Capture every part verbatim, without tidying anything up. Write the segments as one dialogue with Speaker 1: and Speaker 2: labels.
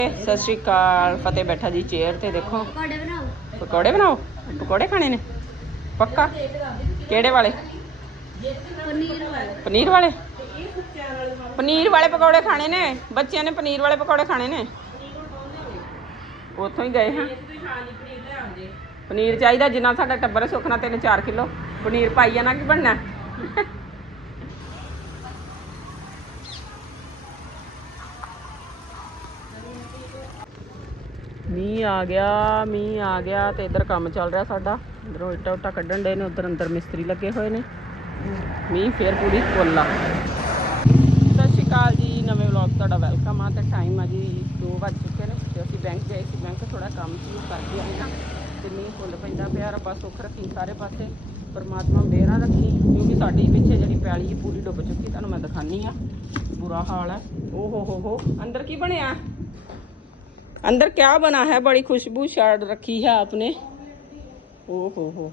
Speaker 1: ਸਤਿ ਸ਼੍ਰੀ ਅਕਾਲ। ਫਤਿਹ ਬੈਠਾ ਜੀ ਚੇਅਰ ਤੇ। ਦੇਖੋ
Speaker 2: ਪਕੌੜੇ ਬਣਾਓ।
Speaker 1: ਪਕੌੜੇ ਬਣਾਓ। ਪਕੌੜੇ ਖਾਣੇ ਨੇ ਪੱਕਾ? ਕਿਹੜੇ ਵਾਲੇ?
Speaker 2: ਪਨੀਰ ਵਾਲੇ।
Speaker 1: ਪਨੀਰ ਵਾਲੇ? ਪਨੀਰ ਵਾਲੇ ਪਕੌੜੇ ਖਾਣੇ ਨੇ ਬੱਚਿਆਂ ਨੇ। ਪਨੀਰ ਵਾਲੇ ਪਕੌੜੇ ਖਾਣੇ ਨੇ। ਉੱਥੋਂ ਹੀ ਗਏ ਹਾਂ। ਪਨੀਰ ਚਾਹੀਦਾ ਜਿੰਨਾ ਸਾਡਾ ਟੱਬਰ ਸੁੱਖਣਾ ਤਿੰਨ ਚਾਰ ਕਿਲੋ ਪਨੀਰ ਪਾਈ ਜਾਣਾ। ਕੀ ਬਣਨਾ? ਮੀਂਹ ਆ ਗਿਆ, ਮੀਂਹ ਆ ਗਿਆ ਤੇ ਇੱਧਰ ਕੰਮ ਚੱਲ ਰਿਹਾ ਸਾਡਾ। ਇੱਧਰੋਂ ਇੱਟਾਂ ਉੱਟਾਂ ਕੱਢਣ ਡੇ ਨੇ, ਉੱਧਰ ਅੰਦਰ ਮਿਸਤਰੀ ਲੱਗੇ ਹੋਏ ਨੇ। ਮੀਂਹ ਫੇਰ ਪੂਰੀ ਫੁੱਲ ਆ। ਸਤਿ ਸ਼੍ਰੀ ਅਕਾਲ ਜੀ, ਨਵੇਂ ਵਲੌਗ ਤੁਹਾਡਾ ਵੈਲਕਮ ਆ। ਤੇ ਟਾਈਮ ਆ ਜੀ ਦੋ ਵੱਜ ਚੁੱਕੇ ਨੇ ਤੇ ਅਸੀਂ ਬੈਂਕ ਗਏ ਸੀ। ਬੈਂਕ ਥੋੜਾ ਕੰਮ ਸੀ ਕਰਕੇ ਆਏ ਹਾਂ ਤੇ ਮੀਂਹ ਫੁੱਲ ਪੈਂਦਾ ਪਿਆ। ਰੱਬਾ ਸੁੱਖ ਰੱਖੀ ਸਾਰੇ ਪਾਸੇ, ਪਰਮਾਤਮਾ ਮਿਹਰਾਂ ਰੱਖੀ, ਕਿਉਂਕਿ ਸਾਡੀ ਪਿੱਛੇ ਜਿਹੜੀ ਪੈਲੀ ਪੂਰੀ ਡੁੱਬ ਚੁੱਕੀ। ਤੁਹਾਨੂੰ ਮੈਂ ਦਿਖਾਉਂਦੀ ਹਾਂ, ਬੁਰਾ ਹਾਲ ਹੈ। ਓ ਹੋ ਹੋ ਹੋ अंदर की बनया? अंदर क्या बना है? बड़ी खुशबू छाड़ रखी है आपने। ओ हो हो।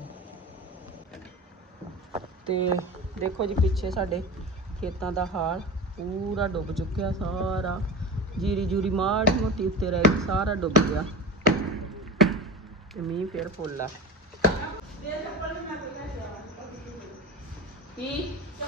Speaker 1: ਤੇ ਦੇਖੋ ਜੀ ਪਿੱਛੇ ਸਾਡੇ ਖੇਤਾਂ ਦਾ ਹਾਲ ਪੂਰਾ ਡੁੱਬ ਚੁੱਕਿਆ ਸਾਰਾ। ਜੀਰੀ ਜੂਰੀ ਮਾੜੀ ਮੋਟੀ ਉੱਤੇ ਰਹਿ ਗਈ, ਸਾਰਾ ਡੁੱਬ ਗਿਆ ਤੇ ਮੀਂਹ ਫੇਰ ਫੁੱਲ ਆ। ਕੀ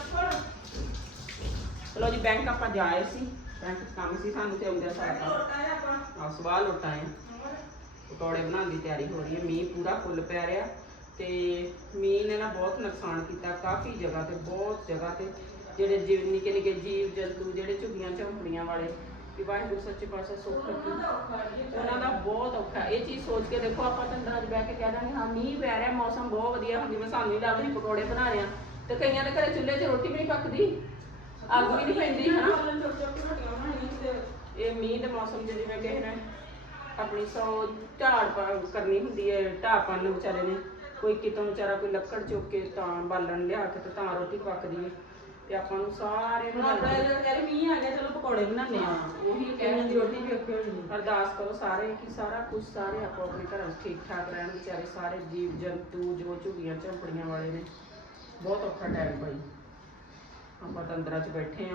Speaker 1: ਚਲੋ ਜੀ ਬੈਂਕ ਆਪਾਂ ਜਾਏ ਸੀ। ਬੈਂਕ ਕੰਮ ਸੀ ਸਾਨੂੰ ਤੇ ਆਉਂਦਿਆਂ ਸਾਰਾ ਆ ਸਵਾਹ ਲੋਟਾ ਹੈ। ਪਕੌੜੇ ਬਣਾਉਣ ਦੀ ਤਿਆਰੀ ਹੋ ਰਹੀ ਹੈ। ਮੀਂਹ ਪੂਰਾ ਫੁੱਲ ਪੈ ਰਿਹਾ ਤੇ ਮੀਂਹ ਨੇ ਨਾ ਬਹੁਤ ਨੁਕਸਾਨ ਕੀਤਾ ਕਾਫੀ ਜਗ੍ਹਾ ਤੇ। ਬਹੁਤ ਜਗ੍ਹਾ ਤੇ ਜਿਹੜੇ ਜੀਵ ਨਿੱਕੇ ਨਿੱਕੇ ਜੀਵ ਜੰਤੂ ਜਿਹੜੇ ਝੁੱਗੀਆਂ ਝੌਂਪੜੀਆਂ ਵਾਲੇ, ਕਿ ਵਾਹਿਗੁਰੂ ਸੱਚੇ ਪਾਤਸ਼ਾਹ ਸੁੱਖ ਰੱਖੀ, ਉਹਨਾਂ ਦਾ ਬਹੁਤ ਔਖਾ। ਇਹ ਚੀਜ਼ ਸੋਚ ਕੇ ਦੇਖੋ, ਆਪਾਂ ਤੰਦਾਂ 'ਚ ਬਹਿ ਕੇ ਕਹਿ ਦਾਂਗੇ ਹਾਂ ਮੀਂਹ ਪੈ ਰਿਹਾ, ਮੌਸਮ ਬਹੁਤ ਵਧੀਆ, ਹੁਣ ਜਿਵੇਂ ਸਾਨੂੰ ਹੀ ਲੱਗਦਾ ਅਸੀਂ ਪਕੌੜੇ ਬਣਾ ਰਹੇ ਹਾਂ ਤੇ ਕਈਆਂ ਦੇ ਘਰੇ ਚੁੱਲ੍ਹੇ 'ਚ ਰੋਟੀ ਵੀ ਨਹੀਂ ਪੱਕਦੀ, ਅੱਗ ਵੀ ਨਹੀਂ ਪੈਂਦੀ ਹੈ ਨਾ। ਇਹ ਮੀਂਹ ਦੇ ਮੌਸਮ 'ਚ ਜਿਵੇਂ ਕਿਸੇ ਨੇ ਆਪਣੀ ਸੌ ਝਾੜ ਕਰਨੀ ਹੁੰਦੀ ਹੈ, ਢਾਹ ਪੰਨ ਵਿਚਾਰੇ ਨੇ, ਕੋਈ ਕਿਤੋਂ ਵਿਚਾਰਾ ਕੋਈ ਲੱਕੜ ਚੁੱਕ ਕੇ ਤਾਂ ਬਾਲਣ ਲਿਆ ਕੇ ਤੇ ਤਾਂ ਰੋਟੀ ਪੱਕਦੀ ਹੈ। ਤੇ ਆਪਾਂ ਨੂੰ ਸਾਰੇ ਮੀਂਹ ਆ ਗਿਆ ਚਲੋ ਪਕੌੜੇ ਬਣਾਉਂਦੇ ਹਾਂ, ਉਹੀ ਕਹਿਣ ਦੀ ਰੋਟੀ ਵੀ ਔਖੀ ਹੋਣੀ। ਅਰਦਾਸ ਕਰੋ ਸਾਰੇ ਕਿ ਸਾਰਾ ਕੁਛ ਸਾਰੇ ਆਪੋ ਆਪਣੇ ਘਰਾਂ 'ਚ ਠੀਕ ਠਾਕ ਰਹਿਣ ਵਿਚਾਰੇ ਸਾਰੇ ਜੀਵ ਜੰਤੂ ਜੋ ਝੁੱਗੀਆਂ ਝੌਂਪੜੀਆਂ ਵਾਲੇ ਨੇ। ਬਹੁਤ ਔਖਾ ਟਾਈਮ ਭਾਈ। ਆਪਾਂ ਤਾਂ ਅੰਦਰਾਂ 'ਚ ਬੈਠੇ ਹਾਂ।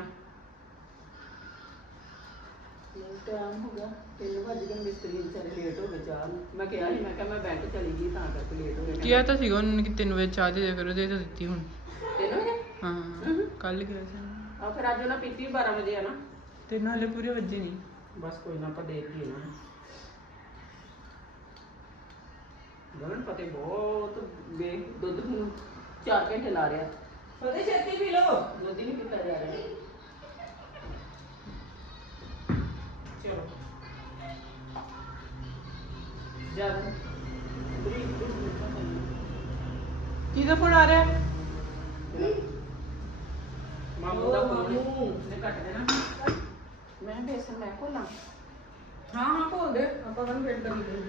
Speaker 1: ਟਾਈਮ ਹੋ ਗਿਆ ਤਿੰਨ ਵੱਜ ਗਏ। ਮਿਸਤਰੀ ਵਿਚਾਰੇ ਲੇਟ ਹੋ ਗਏ ਚਾਹ ਨੂੰ। ਮੈਂ ਕਿਹਾ ਸੀ ਮੈਂ ਕਿਹਾ ਮੈਂ ਬੈਂਕ ਚਲੀ ਗਈ ਤਾਂ ਕਰਕੇ ਲੇਟ ਹੋ ਗਏ।
Speaker 3: ਕਿਹਾ ਤਾਂ ਸੀਗਾ ਉਹਨਾਂ ਨੇ ਕਿ ਤਿੰਨ ਵਜੇ ਚਾਹ ਦੇ ਦਿਆ ਕਰੋ, ਦੇ ਤਾਂ ਦਿੱਤੀ ਹੁਣ।
Speaker 1: ਤਿੰਨ ਵਜੇ?
Speaker 3: ਹਾਂ ਕੱਲ ਗਿਆ ਸੀ।
Speaker 1: ਆ ਫਿਰ ਅੱਜ ਉਹਨਾਂ ਪੀਤੀ ਬਾਰਾਂ ਵਜੇ ਆ ਨਾ।
Speaker 3: ਤਿੰਨ ਹਾਲੇ ਪੂਰੇ ਵੱਜੇ ਨਹੀਂ।
Speaker 1: ਬਸ ਕੋਈ ਨਾ ਆਪਾਂ ਦੇਖ ਲਈ ਇਹਨਾਂ ਨੂੰ। ਗਗਨ ਫਤਿਹ ਬਹੁਤ ਵੇ ਦੁੱਧ ਨੂੰ ਚਾਰ ਘੰਟੇ ਲਾ ਰਿਹਾ। ਫਤਿਹ ਛੇਤੀ ਪੀ ਲਓ, ਦੁੱਧ ਹੀ ਨਹੀਂ ਪੀਤਾ ਜਾ ਰਿਹਾ। ਚਲੋ ਜਿਆਦਾ
Speaker 3: ਕਿਹਦਾ ਫੋਨ ਆ ਰਿਹਾ?
Speaker 1: ਮਾਮੂ ਦਾ ਫੋਨ ਨੇ ਕੱਟ ਦੇਣਾ। ਮੈਂ ਬੇਸਨ ਮੈਂ ਘੋਲਾਂ?
Speaker 3: ਹਾਂ ਹਾਂ ਭੋਲ ਦੇ, ਆਪਾਂ ਤੁਹਾਨੂੰ ਵੇਟ ਕਰੀ ਜਾਊਗੀ।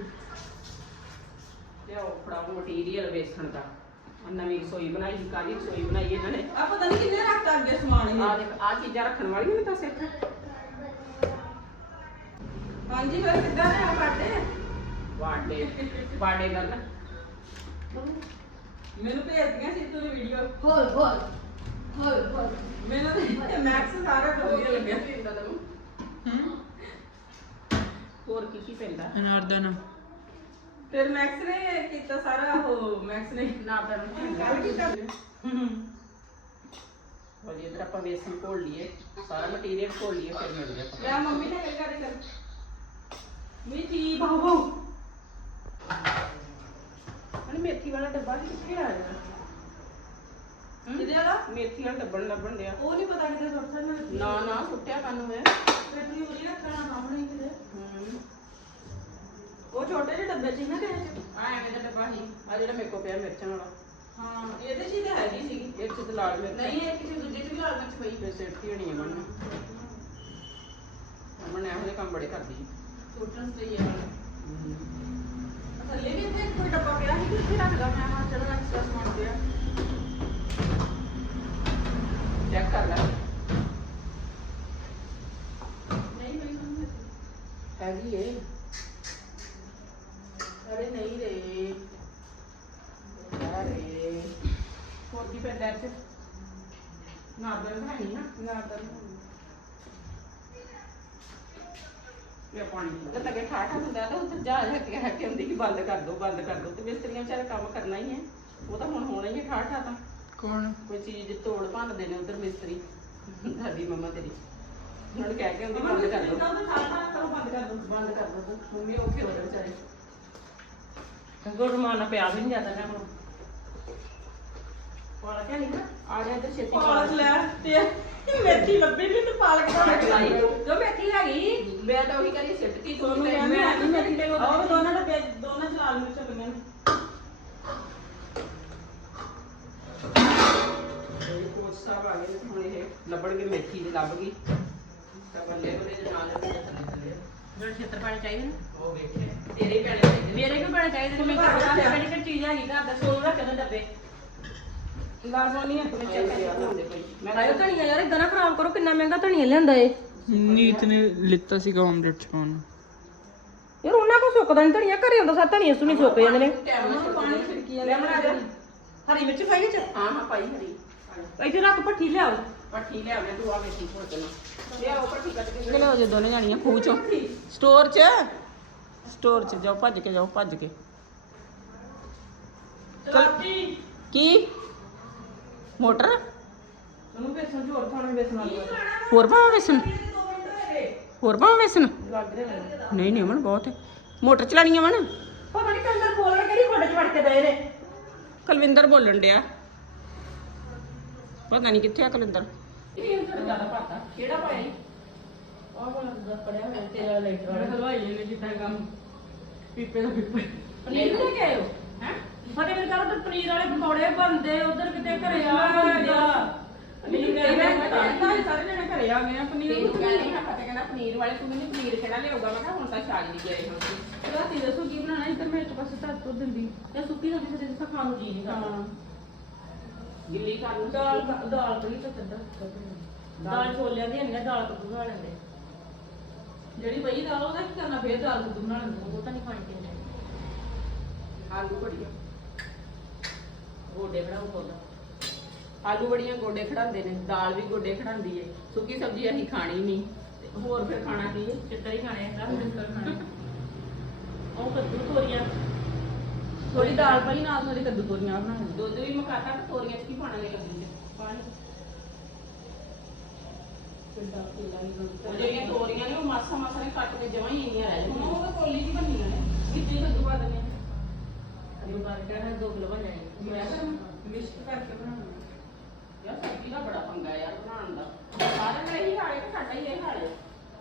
Speaker 1: ਲਿਆਓ ਫੜਾਓ ਮਟੀਰੀਅਲ ਵੇਸਣ ਦਾ। ਨਵੀਂ ਰਸੋਈ ਬਣਾਈ ਸੀ, ਕਾਹਦੀ ਰਸੋਈ ਬਣਾਈ ਇਹਨਾਂ ਨੇ?
Speaker 3: ਆ ਪਤਾ ਨਹੀਂ ਕਿੰਨੇ ਰੱਖਤਾ ਅੱਗੇ ਸਮਾਨ।
Speaker 1: ਆ ਦੇਖ ਆ ਚੀਜ਼ਾਂ ਰੱਖਣ ਵਾਲੀਆਂ ਨੇ ਤਾਂ ਸਿੱਖ।
Speaker 3: ਹਾਂਜੀ ਫਿਰ ਕਿੱਦਾਂ ਨੇ ਆ ਬਾਡੇ?
Speaker 1: ਬਾਡੇ ਬਾਡੇ ਕਰਨ
Speaker 3: ਮੈਨੂੰ ਭੇਜਦੀਆਂ ਸੀ ਤੂੰ ਵੀਡੀਓ।
Speaker 2: ਹੋਲ ਹੋਲ ਹੋਲ ਹੋਲ।
Speaker 3: ਮੈਨੂੰ ਤੇ ਮੈਕਸ ਸਾਰਾ ਵਧੀਆ ਲੱਗਿਆ ਸੀ ਇੰਦਾ ਤੈਨੂੰ। ਹੂੰ
Speaker 1: ਹੋਰ ਕੀ ਕੀ ਪੈਂਦਾ?
Speaker 3: ਅਨਾਰਦਾਨਾ। ਫਿਰ ਮੈਕਸ ਨੇ ਕੀਤਾ ਸਾਰਾ ਉਹ ਮੈਕਸ ਨੇ
Speaker 1: ਨਾ ਪੈਣ
Speaker 3: ਗੱਲ ਕੀਤਾ। ਹੂੰ
Speaker 1: ਹੋਰ ਇਧਰ ਆਪਾਂ ਵੇਸਣ ਘੋਲ ਲਈਏ, ਸਾਰਾ ਮਟੀਰੀਅਲ ਘੋਲ ਲਈਏ ਫਿਰ ਮਿਲਦੇ ਆਪਾਂ।
Speaker 3: ਲੈ ਮੰਮੀ ਨੇ ਕਿਹਾ ਕਰ ਮੇਥੀ ਬਾਹੂ ਬਾਹੂ।
Speaker 1: ਅਰੇ ਮੇਥੀ ਵਾਲਾ ਡੱਬਾ ਕਿੱਥੇ ਆ ਗਿਆ?
Speaker 3: ਕਿਹਦੇ ਵਾਲਾ?
Speaker 1: ਮੇਥੀ ਵਾਲਾ ਡੱਬਾ ਲੱਭਣ ਡਿਆ।
Speaker 3: ਉਹ ਨਹੀਂ ਪਤਾ ਕਿਤੇ ਸੁੱਟ ਸਕਦਾ।
Speaker 1: ਨਾ ਨਾ ਸੁੱਟਿਆ ਕਾਨੂੰ ਹੈ?
Speaker 3: ਫਿਰ ਤੁਸੀਂ ਉਹਦੀ ਰੱਖਣਾ ਸਾਹਮਣੇ ਕਿਤੇ।
Speaker 1: ਹੂੰ
Speaker 3: ਉਹ ਛੋਟੇ ਜਿਹੇ ਡੱਬੇ ਚ ਨਾ ਕਿਸੇ ਚ।
Speaker 1: ਆ ਐਵੇਂ ਦਾ ਡੱਬਾ ਸੀ ਆ ਜਿਹੜਾ ਮੇਰੇ ਕੋਲ ਪਿਆ ਮਿਰਚਾਂ ਵਾਲਾ।
Speaker 3: ਹਾਂ ਇਹਦੇ ਚ ਹੀ ਤਾਂ ਹੈਗੀ ਸੀਗੀ।
Speaker 1: ਇਹ ਚ ਤੇ ਲਾਲ ਮਿਰਚ
Speaker 3: ਨਹੀਂ ਇਹ ਕਿਸੇ ਦੂਜੇ ਚ ਵੀ ਲਾਲ ਮਿਰਚ ਪਈ।
Speaker 1: ਫਿਰ ਸਿੱਟੀ ਹੋਣੀ ਅਮਨ ਨੇ। ਅਮਨ ਇਹੋ ਜਿਹੇ ਕੰਮ ਬੜੇ ਕਰਦੀ ਹੈ।
Speaker 3: ਸੁੱਟਣ ਸਹੀ ਹੈ ਵਾਲਾ। ਥੱਲੇ ਵੀ ਇੱਥੇ ਕੋਈ ਡੱਬਾ ਪਿਆ ਸੀ ਕਿ ਇੱਥੇ ਰੱਖਦਾ ਮੈਂ ਹਾਂ ਚਲੋ ਐਕਸਟਰਾ ਸਮਾਨ ਪਿਆ।
Speaker 1: ਚੈੱਕ ਕਰ ਲੈ।
Speaker 3: ਨਹੀਂ ਨਹੀਂ
Speaker 1: ਹੈਗੀ ਏ।
Speaker 3: ਅਰੇ ਨਹੀਂ ਰੇ
Speaker 1: ਅਰੇ ਹੋਰ ਕੀ ਪੈਂਦਾ ਇਹ ਚ? ਨਾਰਦਾਨਾ ਹੈ ਨਹੀਂ ਨਾ।
Speaker 3: ਨਾਰਦਾਨਾ
Speaker 1: ਤੇ ਪਾਣੀ ਤੇ ਲੱਗੇ ਠਾਠਾ ਹੁੰਦਾ ਤਾਂ ਉੱਥੇ ਜਾ ਜਾ ਕੇ ਹੱਕ ਹੁੰਦੀ ਕਿ ਬੰਦ ਕਰ ਦੋ ਬੰਦ ਕਰ ਦੋ ਤੇ ਮਿਸਤਰੀਆਂ ਵਿਚਾਰੇ ਕੰਮ ਕਰਨਾ ਹੀ ਹੈ ਉਹ ਤਾਂ ਹੁਣ ਹੋਣਾ ਹੀ ਹੈ ਠਾਠਾ ਤਾਂ
Speaker 3: ਕੌਣ
Speaker 1: ਕੋਈ ਚੀਜ਼ ਤੋੜ ਭੰਨਦੇ ਨੇ ਉਧਰ ਮਿਸਤਰੀ ਸਾਡੀ ਮੰਮਾ ਤੇਰੀ ਉਹਨਾਂ ਨੂੰ ਕਹਿ ਕੇ ਹੁੰਦੀ ਬੰਦ ਕਰ ਦੋ
Speaker 3: ਬੰਦ ਕਰ ਦੋ
Speaker 1: ਬੰਦ ਕਰ ਦੋ ਮੰਮੀ ਔਖੇ ਹੋ ਰਹੇ ਵਿਚਾਰੇ
Speaker 3: ਗੁਰਮਾਨਾ ਪਿਆ ਵੀ ਨਹੀਂ ਜਾਂਦਾ ਨਾ ਹੁਣ
Speaker 1: ਪਾਲਕ ਹੈ ਨਹੀਂ ਨਾ ਆ ਜਾ ਇੱਧਰ ਛੇਤੀ
Speaker 3: ਪਾਲਕ ਲੈ ਤੇ ਮੇਥੀ ਲੱਭੀ ਨਹੀਂ ਤੇ ਪਾਲਕ ਦਾ
Speaker 1: ਲਾਈ ਜੋ ਮੇਥੀ ਹੈਗੀ ਮੈਂ ਤਾਂ ਉਹੀ ਕਰੀ ਸਿੱਟਤੀ ਤੂੰ
Speaker 3: ਤੁਹਾਨੂੰ
Speaker 1: ਤੇ
Speaker 3: ਕਹਿੰਦੇ
Speaker 1: ਮੈਂ
Speaker 3: ਆ ਕਿ ਮੇਰੀ ਤੇ ਉਹ ਦੋਨਾਂ ਦਾ ਪਿਆਜ਼ ਦੋਨਾਂ ਚ ਲਾਲ ਮਿਰਚ ਪਈਆਂ ਨੇ
Speaker 1: ਇਹ ਕੋਚ ਸਾਹਿਬ ਆ ਗਏ ਨੇ ਹੁਣ ਇਹ ਲੱਭਣਗੇ ਮੇਥੀ ਦੀ ਲੱਭ ਗਈ ਤਾਂ ਬੱਲੇ ਬੱਲੇ ਦੇ ਨਾਲ ਥੱਲੇ ਥੱਲੇ
Speaker 3: ਜਿਹੜੇ ਛੇਤਰ ਪਾਣੀ ਚਾਹੀਦੇ ਨੇ
Speaker 1: ਉਹ ਵੇਖੇ ਤੇਰੇ ਪੈਣੇ ਚਾਹੀਦੇ
Speaker 3: ਮੇਰੇ ਕਿਉਂ ਪਾਣੀ ਚਾਹੀਦੇ ਨੇ ਮੈਂ ਘਰ ਦਾ ਕਿਹੜੀ ਕਿਹੜੀ ਚੀਜ਼ ਹੈਗੀ ਘਰ ਦਾ ਸੋਨ ਰੱਖ ਕੇ ਡੱਬੇ ਲਾਲ ਪਾਣੀ ਹੈ
Speaker 1: ਮੈਂ
Speaker 3: ਆਇਓ ਧਨੀਆ ਯਾਰ ਇਦਾਂ ਨਾ ਖਰਾਬ ਕਰੋ ਕਿੰਨਾ ਮਹਿੰਗਾ ਧਨੀਆ ਲਿਆਂਦਾ ਏ
Speaker 4: ਨੀਤ ਨੇ ਲਿੱਤਾ ਸੀਗਾ ਆਮਲੇਟ ਚ ਪਾਉਣ ਨੂੰ।
Speaker 3: ਯਾਰ ਉਹਨਾਂ ਕੋ ਸੁੱਕਦਾ ਨਹੀਂ ਧਨੀਆ ਘਰੇ ਹੁੰਦਾ ਸਾ ਧਨੀਆ ਸੁਣੀ ਸੁੱਕ ਜਾਂਦੇ ਨੇ
Speaker 1: ਟਾਈਮ ਨਾਲ
Speaker 3: ਪਾਣੀ ਛਿੜਕੀ ਲੈ ਬਣਾ ਦੇ ਹਰੀ ਮਿਰਚ ਪਾਈ ਵਿੱਚ
Speaker 1: ਹਾਂ ਹਾਂ ਪਾਈ ਹਰੀ
Speaker 3: ਇੱਥੇ ਰੱਖ ਭੱਠੀ ਲਿਆਓ
Speaker 1: ਪੱਠੀ ਲੈ ਆਵੇਂ ਤੂੰ ਆ ਮੇਥੀ ਭੁੱਲ ਦੇਣਾ ਲਿਆਓ ਪੱਠੀ ਕੱਟ ਕੇ ਚਲੋ ਜੇ ਦੋਨੇ ਜਾਣੀਆਂ ਖੂਹ ਚੋਂ ਸਟੋਰ 'ਚ ਸਟੋਰ 'ਚ ਜਾਓ ਭੱਜ ਕੇ ਜਾਓ ਭੱਜ ਕੇ
Speaker 3: ਚਲਾਤੀ
Speaker 1: ਕੀ ਮੋਟਰ
Speaker 3: ਉਹਨੂੰ ਬੇਸਨ ਝੋਰ ਖਾਣੇ ਬੇਸਨ ਆਲੂ
Speaker 1: ਹੋਰ ਪਾਵਾਂ ਵੇਸਣ ਹੋਰ ਪਾਵਾਂ ਵੇਸਣ
Speaker 3: ਲੱਗ ਰਿਹਾ ਮੈਨੂੰ
Speaker 1: ਨਹੀਂ ਨਹੀਂ ਅਮਨ ਬਹੁਤ ਹੈ ਮੋਟਰ ਚਲਾਣੀ ਅਮਨ
Speaker 3: ਪਤਾ ਨਹੀਂ ਕੰਦਰ ਬੋਲਣ ਕਿਹੜੀ ਖੋਡੇ ਚ ਵੜ ਕੇ ਦਏ ਨੇ
Speaker 1: ਕੁਲਵਿੰਦਰ ਬੋਲਣ ਡਿਆ ਪਤਾ ਨਹੀਂ ਕਿੱਥੇ ਆ ਕੁਲਵਿੰਦਰ
Speaker 3: ਜ਼ਿਆਦਾ ਪਾਤਾ
Speaker 1: ਕਿਹੜਾ ਪਾਇਆ ਜੀ
Speaker 3: ਆਹ ਵਾਲਾ ਦਾ ਪੜਿਆ ਹੋਇਆ ਤੇਰਾ ਲਾਈਟਰ ਵਾਲਾ ਹਲਵਾਈ ਨੇ ਜਿੱਦਾਂ ਕੰਮ ਪੀਪੇ ਦਾ ਪੀਪੇ ਪਨੀਰ ਲੈ ਕੇ ਆਇਓ
Speaker 1: ਹੈ
Speaker 3: ਫਤੇ ਮੇਰੇ ਘਰ ਉਧਰ ਪਨੀਰ ਵਾਲੇ ਪਕੌੜੇ ਬਣਦੇ ਉਧਰ ਕਿਤੇ ਘਰੇ ਆ ਬਣਦੇ ਆ ਪਨੀਰ ਕਹਿੰਦੇ ਸਾਰੇ ਜਣੇ ਘਰੇ ਆ ਗਏ ਆ ਪਨੀਰ
Speaker 1: ਤੈਨੂੰ ਕਹਿੰਦੀ ਮੈਂ ਪਤਾ ਕਹਿੰਦਾ ਪਨੀਰ ਵਾਲੇ ਤੂੰ ਮੈਨੂੰ ਪਨੀਰ ਕਿਹੜਾ ਲਿਆਊਗਾ ਮੈਂ ਕਿਹਾ ਹੁਣ ਤਾਂ ਛਾਲ ਨਹੀਂ ਗਏ ਹੋ
Speaker 3: ਰਾਤੀ ਦੱਸੋ ਕੀ ਬਣਾਣਾ ਇੱਧਰ ਮੇਰੇ ਤੋਂ ਪਾਸੇ ਧਰ ਤੋਂ ਦਿੰਦੀ ਤੇ ਸੁੱਕੀ ਸਬਜ਼ੀ ਸਦੇ ਜਿਹਾ ਖਾਣ ਨੂੰ ਜੀ ਨਹੀਂ ਕਰਦਾ
Speaker 1: ਗਿੱਲੀ ਕਰ ਨੂੰ
Speaker 3: ਦਾਲ ਦਾਲ ਤੋਂ ਹੀ ਤਾਂ ਚੱਦਾ ਦਾਲ ਛੋਲਿਆਂ ਦੀ ਨਹੀਂ ਦਾਲ ਕੱਦੂ ਬਣਾ ਲੈਂਦੇ ਜਿਹੜੀ ਪਈ ਦਾਲ ਉਹਦਾ ਕੀ ਕਰਨਾ ਫੇਰ ਦਾਲ ਕੱਦੂ ਬਣਾ ਲੈਂਦੇ ਉਹ ਤਾਂ ਨਹੀਂ ਖਾਣੀ ਚਾਹੀਦੀ
Speaker 1: ਆਲੂ ਬੜੀਆਂ
Speaker 3: ਗੋਡੇ ਬਣਾਉ ਕੋਲ
Speaker 1: ਆਲੂ ਬੜੀਆਂ ਗੋਡੇ ਖੜਾਉਂਦੇ ਨੇ ਦਾਲ ਵੀ ਗੋਡੇ ਖੜਾਉਂਦੀ ਏ ਸੁੱਕੀ ਸਬਜ਼ੀ ਅਸੀਂ ਖਾਣੀ ਨਹੀਂ ਤੇ ਹੋਰ ਫਿਰ ਖਾਣਾ ਕੀ ਏ
Speaker 3: ਚਿੱਤਰ ਹੀ ਖਾਣੇ ਆ ਚਿੱਤਰ ਖਾਣੇ ਉਹ ਕੱਦੂ ਤੋਰੀਆਂ ਥੋੜੀ ਦਾਲ ਪਈ ਨਾਲ ਥੋੜੀ ਕੱਦੂ ਤੋਰੀਆਂ ਬਣਾ ਲੈਂਦੇ
Speaker 1: ਦੁੱਧ ਵੀ ਮਕਾਤਾ ਤੇ ਤੋਰੀਆਂ 'ਚ ਕੀ ਪਾਣਾ ਨੇ ਕੱਦੂ 'ਚ
Speaker 3: ਪਾਣੀ ਕਿੱਦਾਂ ਪੀਲਾ ਹੀ
Speaker 1: ਉਹ ਜਿਹੜੀਆਂ ਤੋਰੀਆਂ ਨੇ ਉਹ ਮਾਸਾ ਮਾਸਾ ਨੇ ਕੱਟ ਕੇ ਜਮਾਂ ਹੀ ਇੰਨੀਆਂ ਰਹਿ
Speaker 3: ਹੁਣ
Speaker 1: ਜਾਂਦੀਆਂ
Speaker 3: ਉਹ ਤਾਂ ਕੋਲੀ ਦੀ ਬਣੀਆਂ ਨੇ
Speaker 1: ਵਿੱਚੇ ਕੱਦੂ ਪਾ ਦਨੇ
Speaker 3: ਕੱਦੂ ਕਰਕੇ ਨਾ ਦੋ ਕਿਲੋ ਬਣ ਜਾਣੀ
Speaker 1: ਮੈਂ ਤਾਂ
Speaker 3: ਮਿਕਸ ਕਰਕੇ ਬਣਾਉਣਾ
Speaker 1: ਯਾਰ ਸਬਜ਼ੀ ਦਾ ਬੜਾ ਪੰਗਾ ਯਾਰ ਬਣਾਉਣ ਦਾ ਸਾਰਿਆਂ ਦਾ ਇਹੀ ਹਾਲ ਹੈ ਕਿ ਸਾਡਾ ਹੀ ਇਹ ਹਾਲ ਹੈ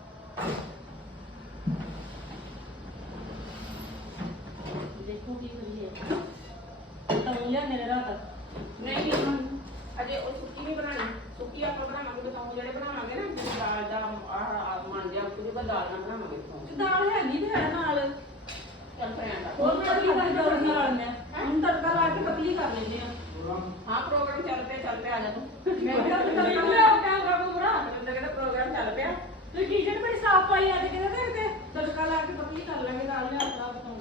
Speaker 3: ਦੇਖੋ ਕੀ ਕਰੀਏ ਤਾਂ ਲਿਆਨੇ ਨੇ ਰਾਤ
Speaker 1: ਨਹੀਂ ਅਜੇ ਉਹ ਸੁੱਕੀ ਨਹੀਂ ਬਣਾਣੀ ਸੁੱਕੀ ਆਪਾਂ ਬਣਾਵਾਂਗੇ ਬਤਾਉ ਜਿਹੜੇ ਬਣਾਵਾਂਗੇ ਨਾ ਜਿਹੜੀ ਦਾਲ ਦਾ ਆਹ ਮਣ ਜਾ ਉਹਦੇ ਬਾਅਦ ਦਾਲ ਨਾਲ ਬਣਾਵਾਂਗੇ ਬਤਾਉ
Speaker 3: ਦਾਲ ਹੈ ਨਹੀਂ ਤੇ ਹੈ ਨਾਲ
Speaker 1: ਚੱਲ ਪੈਂਦਾ
Speaker 3: ਹੋਰ ਪਤਲੀ ਕਰ ਦਾਲ ਨਾਲ ਮੈਂ ਹੁਣ ਤੜਕਾ ਲਾ ਕੇ ਪਤਲੀ ਕਰ ਲੈਂਦੇ ਆ
Speaker 1: ਹਾਂ ਪ੍ਰੋਗਰਾਮ ਚੱਲ ਪਿਆ ਚੱਲ ਪਿਆ ਆ ਜਾ ਤੂੰ
Speaker 3: ਮੈਂ ਕਿਹਾ ਤੜਕਾ ਲਿਆਓ ਕੈਮਰਾ ਪੂਰਾ
Speaker 1: ਮੈਨੂੰ ਕਹਿੰਦਾ ਪ੍ਰੋਗਰਾਮ ਚੱਲ ਪਿਆ
Speaker 3: ਤੇ ਟੀ-ਸ਼ਰਟ ਬੜੀ ਸਾਫ਼ ਪਾਈ ਆ ਤੇ ਕਹਿੰਦੇ ਤੇ ਤੜਕਾ ਲਾ ਕੇ ਪਤਲੀ ਕਰ ਲਾਂਗੇ ਦਾਲ ਲਿਆ ਆਪਣਾ ਬਤਾਉ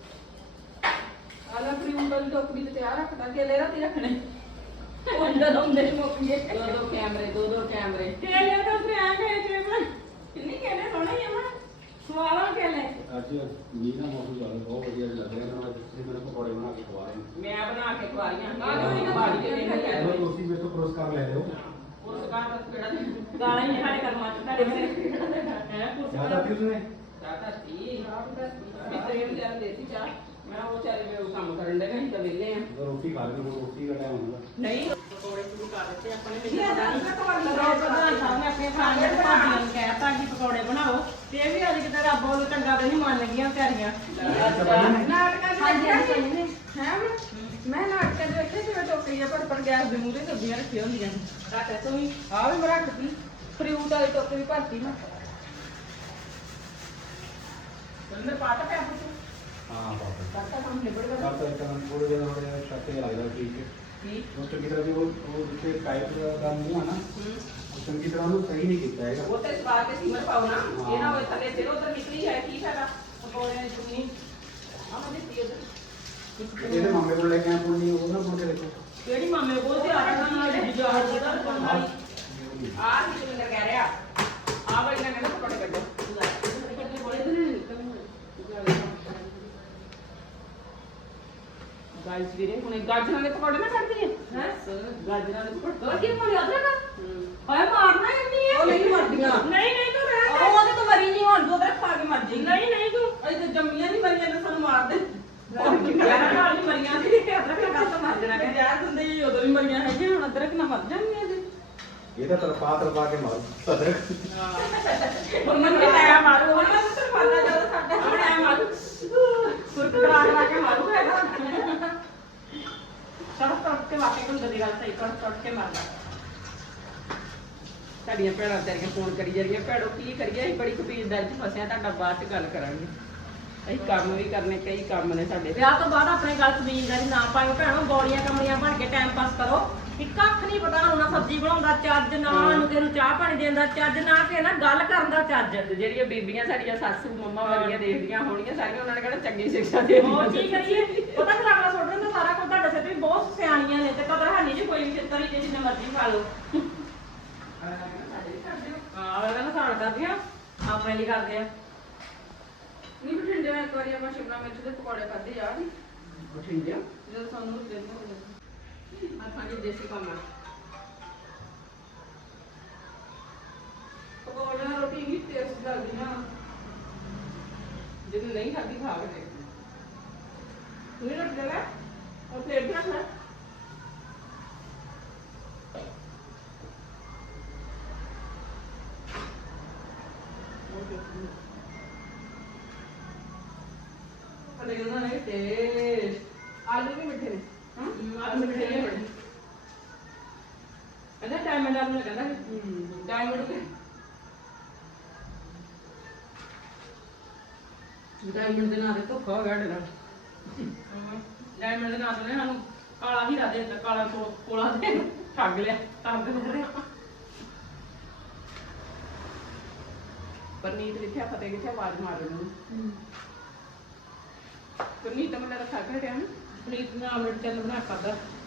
Speaker 1: ਆਲਾ ਫਰੀ ਵਾਲੀ ਟੋਕਰੀ ਤੇ ਤਿਆਰ ਰੱਖਦਾ ਕੇਲੇ ਰਾਤੀ ਰੱਖਣੇ
Speaker 3: ਉਹ ਅੰਦਰ ਹੁੰਦੇ ਮੁੱਕ ਗਏ
Speaker 1: ਦੋ ਦੋ ਕੈਮਰੇ ਦੋ ਦੋ ਕੈਮਰੇ
Speaker 3: ਕੇਲੇ ਤਾਂ ਫਿਰ ਆ ਗਏ ਜਿਵੇਂ ਕਿੰਨੀ ਕੇਲੇ ਸੋਹਣੇ ਹੀ ਆ ਮੈਂ ਸਵਾਲਾਂ ਕੇਲੇ
Speaker 5: ਅੱਜ ਮੀਂਹ ਦਾ ਮੌਸਮ ਚੱਲ ਰਿਹਾ ਬਹੁਤ ਵਧੀਆ ਲੱਗ ਰਿਹਾ ਨਾ ਤੁਸੀਂ ਮੈਨੂੰ ਪਕੌੜੇ ਬਣਾ ਕੇ ਖਵਾ ਰਹੇ ਹੋ
Speaker 1: ਮੈਂ ਬਣਾ ਕੇ ਖਵਾਰੀਆਂ ਆ ਜੋ ਬਾੜੀ ਦੇ ਦੇਣੇ
Speaker 5: ਚਲੋ ਤੁਸੀਂ ਮੇਰੇ ਤੋਂ ਪੁਰਸਕਾਰ ਲੈ ਲਿਓ
Speaker 1: ਉਸ ਕਾਰ ਦਾ ਕਿਹੜਾ ਦੇ
Speaker 3: ਗਾਲਾਂ ਹੀ ਸਾਡੇ ਕਰਮਾਂ ਚ ਤੁਹਾਡੇ ਮੇਰੇ ਹੈ
Speaker 5: ਯਾਦ ਆਤੀ ਉਸਨੇ
Speaker 1: ਦਾਦਾ ਤੀ ਮਿੱਤਰੀ ਨੂੰ ਜਾਂ ਦੇਤੀ ਚਾਹ ਮੈਂ ਉਹ ਚਾਰੇ ਮੈਂ ਉਹ ਕੰਮ ਕਰਨ ਦੇ ਨਹੀਂ ਤਾਂ ਵਿਹਲੇ ਆ
Speaker 5: ਜਦੋਂ ਰੋਟੀ ਖਾ ਲਈ ਰੋਟੀ ਦਾ ਟਾਈਮ ਹੁੰਦਾ
Speaker 1: ਨਹੀਂ ਪਕੌੜੇ ਸ਼ੁਰੂ ਕਰ ਦਿੱਤੇ ਆਪਣੇ
Speaker 3: ਇਹ
Speaker 1: ਮੈਨੂੰ
Speaker 3: ਤਾਂ
Speaker 1: ਪਤਾ ਨਹੀਂ
Speaker 3: ਪ੍ਰਧਾਨ ਸਾਹਿਬ ਨੇ ਆਪਣੇ ਖਾਣੇ ਦੇ ਭਾਜੀਆਂ ਨੂੰ ਕਹਿਤਾ ਕਿ ਪਕੌੜੇ ਬਣਾਓ ਤੇ ਇਹ ਵੀ ਅੱਜ ਕਿਤੇ ਰੱਬ ਵੱਲੋਂ ਚੰਗਾ ਤੇ ਨਹੀਂ ਮੰਨ ਗਈਆਂ ਵਿਚਾਰੀਆਂ
Speaker 2: ਨਾਟਕਾਂ ਚ
Speaker 3: ਹਾਂਜੀ,
Speaker 2: ਦੇਖਿਆ
Speaker 3: ਹਾਂਜੀ।
Speaker 2: ਸੀ ਹੈ ਮੈਂ ਨਾਟਕਾਂ ਚ ਵੇਖਿਆ ਜਿਵੇਂ ਟੋਕਰੀਆਂ ਭਰ ਭਰ ਗੈਸ ਦੇ ਮੂਹਰੇ ਸਬਜ਼ੀਆਂ ਰੱਖੀਆਂ ਹੁੰਦੀਆਂ ਸੀ
Speaker 1: ਰੱਖ ਤੂੰ ਵੀ
Speaker 2: ਆ ਵੀ ਮੈਂ ਰੱਖਦੀ ਫਰੂਟ ਵਾਲੀ ਟੋਕਰੀ ਭਰਤੀ ਮੈਂ
Speaker 1: ਅੰਦਰ ਪਾਤਾ ਪਿਆ ਪੁੱਤ
Speaker 5: ਹਾਂ ਬਾਬਾ
Speaker 1: ਕਰਤਾ ਕੰਮ ਨਿਬੜ ਗਿਆ
Speaker 5: ਸਭ ਤੋਂ ਇੱਕ ਨੰਬਰ ਥੋੜੇ ਜਿਹਾ ਥੋੜੇ ਜਿਹਾ ਛੱਤੇ ਲੱਗਦਾ ਠੀਕ ਹੈ
Speaker 1: ਕੀ
Speaker 5: ਉਹ ਚੰਗੀ ਤਰ੍ਹਾਂ ਦੀ ਉਹ ਉਹ ਜਿੱਥੇ ਪਾਈਪ ਦਾ ਮੂੰਹ ਆ ਨਾ ਉਹ ਚੰਗੀ ਤਰ੍ਹਾਂ ਉਹਨੂੰ ਸਹੀ ਨਹੀਂ ਕੀਤਾ ਹੈਗਾ
Speaker 1: ਉਹ ਤੇ ਸਵਾਰ ਕੇ ਸੀਮਰ ਪਾਉ ਨਾ ਇਹ ਨਾ ਹੋਏ ਥੱਲੇ ਸਿਰ ਉਧਰ ਨਿਕਲੀ ਜਾਏ ਕੀ ਫਾਇਦਾ ਪਕੌੜਿਆਂ ਦੀ ਚੁੰਨੀ ਆ ਮੈਂ ਦਿੱਤੀ ਉਧਰ
Speaker 5: ਇਹਦੇ ਮਾਮੇ ਕੋਲ ਲੈ ਕੇ ਆਇਆ ਪੁੰਨੀ ਉਹ ਨਾ ਪੁੰਨ ਕੇ ਦੇਖੋ
Speaker 3: ਕਿਹੜੀ ਮਾਮੇ ਕੋਲ ਤੇ ਆਟਾ ਨਾਲ ਬਾਜ਼ਾਰ ਦਾ ਦੁਕਾਨ ਵਾਲੀ
Speaker 1: ਆਹ ਕੀ ਚੁੰਨੀ ਕਹਿ ਰਿਹਾ ਆ ਵਾਲੀ ਨਾ ਕਹਿੰਦਾ ਪਕੌੜੇ ਕੱਢੋ ਗਾਇਸ ਵੀਰੇ ਹੁਣ ਇਹ ਗਾਜਰਾਂ ਦੇ ਪਕੌੜੇ ਨਾ ਕੱਢਦੀ ਹੈ
Speaker 3: ਹੈ
Speaker 1: ਗਾਜਰਾਂ ਦੇ ਪਕੌੜੇ
Speaker 3: ਹੋਰ ਕੀ ਮਾਰੀ ਅਦਰਕ ਹਾਏ ਮਾਰਨਾ ਇੰਨੀ ਹੈ
Speaker 2: ਉਹ ਨਹੀਂ ਮਰਦੀਆਂ
Speaker 3: ਨਹੀਂ ਨਹੀਂ ਤੂੰ ਰਹਿ ਦੇ।
Speaker 2: ਉਹ ਉਹਦੇ ਤੋਂ ਮਰੀ ਨਹੀਂ ਹੁਣ ਤੂੰ ਉਹਦੇ ਖਾ ਕੇ ਮਰ ਜਾਏਗੀ
Speaker 3: ਨਹੀਂ ਨਹੀਂ ਤੂੰ
Speaker 2: ਅਜੇ ਤਾਂ ਜੰਮੀਆਂ ਨਹੀਂ ਮਰੀਆਂ ਨੇ ਸਾਨੂੰ ਮਾਰ ਦੇ
Speaker 3: ਯਾਰ ਨਾਲ ਹੀ ਮਰੀਆਂ ਸੀ ਅਦਰਕ ਨਾਲ ਤਾਂ ਮਰ ਜਾਣਾ
Speaker 2: ਕਿ ਯਾਰ ਦਿੰਦੇ ਜੀ ਉਦੋਂ ਵੀ ਮਰੀਆਂ ਹੈਗੀਆਂ ਹੁਣ ਅਦਰਕ ਨਾ ਮਰ ਜਾਣਗੀਆਂ ਜੀ
Speaker 5: ਇਹ ਤਾਂ ਤਰਪਾ ਤਰਪਾ ਕੇ ਮਾਰੂ ਅਦਰਕ
Speaker 2: ਹੁਣ ਮੈਂ ਆਇਆ ਮਾਰੂ ਹੁਣ ਮੈਂ ਤਾਂ ਮਾਰਨਾ ਜਦੋਂ ਸਾਡੇ
Speaker 3: ਆਪਣੇ ਆ ਮਾਰੂ ਸੁਰਖ ਕਰਾ ਕਰਾ ਕੇ ਮਾਰੂ ਹੈਗਾ ਸੜਕ ਟੁੱਟ ਕੇ ਵਾਕੇ ਕੋਲ ਦੀ ਗੱਲ ਸਹੀ ਕਰ ਟੁੱਟ ਕੇ ਮਾਰਦਾ
Speaker 1: ਸਾਡੀਆਂ ਭੈਣਾਂ ਤੇਰੀਆਂ ਫੋਨ ਕਰੀ ਜਾ ਰਹੀਆਂ ਭੈਣੋ ਕੀ ਕਰੀਏ ਅਸੀਂ ਬੜੀ ਕਬੀਲਦਾਰੀ 'ਚ ਫਸਿਆ ਤੁਹਾਡਾ ਬਾਅਦ 'ਚ ਗੱਲ ਕਰਾਂਗੇ ਅਸੀਂ ਕੰਮ ਵੀ ਕਰਨੇ ਕਈ ਕੰਮ ਨੇ ਸਾਡੇ
Speaker 3: ਵਿਆਹ ਤੋਂ ਬਾਅਦ ਆਪਣੇ ਗੱਲ ਕਬੀਲਦਾਰੀ ਨਾ ਪਾਇਓ ਭੈਣੋ ਗੋਲੀਆਂ ਕਮਲੀਆਂ ਬਣ ਕੇ ਟਾਈਮ ਪਾਸ ਕਰੋ ਇੱਕ ਅੱਖ ਨਹੀਂ ਪਤਾ ਹੁਣ ਨਾ ਸਬਜ਼ੀ ਬਣਾਉਂਦਾ ਚੱਜ ਨਾ ਨੂੰ ਕਿਸੇ ਨੂੰ ਚਾਹ ਪਾਣੀ ਦੇਣ ਦਾ ਚੱਜ ਨਾ ਕਿਸੇ ਨਾਲ ਗੱਲ ਕਰਨ ਦਾ ਚੱਜ
Speaker 1: ਤੇ ਜਿਹੜੀਆਂ ਬੀਬੀਆਂ ਸਾਡੀਆਂ ਸੱਸੂ ਮੰਮਾ ਵਰਗੀਆਂ ਦੇਖਦੀਆਂ ਹੋਣਗੀਆਂ ਸਾਰੀਆਂ ਉਹਨਾਂ ਨੇ ਕਹਿਣਾ ਚੰਗੀ ਸਿੱਖਿਆ ਦੇ
Speaker 3: ਹੋਰ ਕੀ ਕਰੀਏ ਪਤਾ ਕਿ ਲੱਗਦਾ ਸੁੱਟ ਦਿੰਦਾ ਸਾਰਾ ਕੁਝ ਤੁਹਾਡੇ ਸਿਰ ਤੇ ਵੀ ਬਹੁਤ ਸਿਆਣੀਆਂ ਨੇ ਤੇ ਕਦਰ ਹੈ ਨਹੀਂ ਜੀ ਕੋਈ ਵੀ ਖੇਤਰ ਹੀ ਜੇ ਜਿੰਨੇ ਮਰਜ਼ੀ ਖਾ ਲਓ ਹਾਂ ਅਗਰ ਕਹਿੰਦਾ ਸਾਨ ਕਰਦੀਆਂ ਆਪਣੇ ਲਈ ਕਰਦੇ ਆ
Speaker 2: ਨਹੀਂ ਬਠਿੰਡੇ ਇੱਕ ਵਾਰੀ ਆਪਾਂ ਸ਼ਿਮਲਾ ਮਿਰਚ ਦੇ ਪਕੌੜੇ ਖਾਦੇ ਯਾਰ
Speaker 1: ਬਠਿੰਡੇ
Speaker 2: ਜਦੋਂ ਸਾਨੂੰ ਉਹ ਦਿੰਦੇ ਹੁੰਦੇ
Speaker 1: ਆ ਖਾਂਦੇ ਦੇਸੀ ਕੰਮ ਆ
Speaker 2: ਪਕੌੜੇ ਨਾਲ ਰੋਟੀ ਇੰਨੀ ਟੇਸਟ ਲੱਗਦੀ ਨਾ
Speaker 1: ਜਦੋਂ ਨਹੀਂ ਖਾਦੀ ਖਾ ਕੇ ਦੇਖ
Speaker 2: ਨਹੀਂ ਲੱਗਦਾ ਨਾ ਉਹ ਪਲੇਟ ਰੱਖ ਲੈ
Speaker 1: ਅਰੇ ਉਹਨਾਂ ਨੇ ਟੇਸਟ ਆਲੂ ਵੀ ਮਿੱਠੇ ਨੇ ਹਾਂ ਆਲੂ ਮਿੱਠੇ ਨੇ ਬੜੇ
Speaker 3: ਕਹਿੰਦਾ ਟਾਈਮ ਨਾਲ ਨੂੰ ਕਹਿੰਦਾ
Speaker 1: ਡਾਇਮੰਡ ਦੇ ਡਾਇਮੰਡ ਦੇ ਨਾਂ ਤੇ ਧੋਖਾ ਹੋ ਗਿਆ ਸਾਡੇ ਨਾਲ
Speaker 3: ਡਾਇਮੰਡ ਦੇ ਨਾਂ ਤੋਂ ਨੇ ਸਾਨੂੰ ਕਾਲਾ ਹੀਰਾ ਦੇ ਦਿੱਤਾ ਕਾਲਾ ਕੋ- ਕੋਲਾ ਦੇ ਠੱਗ ਲਿਆ ਠੱਗ ਲਿਆ
Speaker 1: ਪਰਨੀਤ ਕਿੱਥੇ ਆ ਫਤਿਹ ਕਿੱਥੇ ਆਵਾਜ਼ ਮਾਰ ਉਹਨੂੰ ਪਰਨੀਤ ਤਾਂ ਮੈਨੂੰ ਰੱਖਾ ਘਟਿਆ ਨਾ
Speaker 3: ਪਨੀਰ ਨਾਲ ਆਮਲੇਟ ਚੱਲ ਬਣਾ ਕਰਦਾ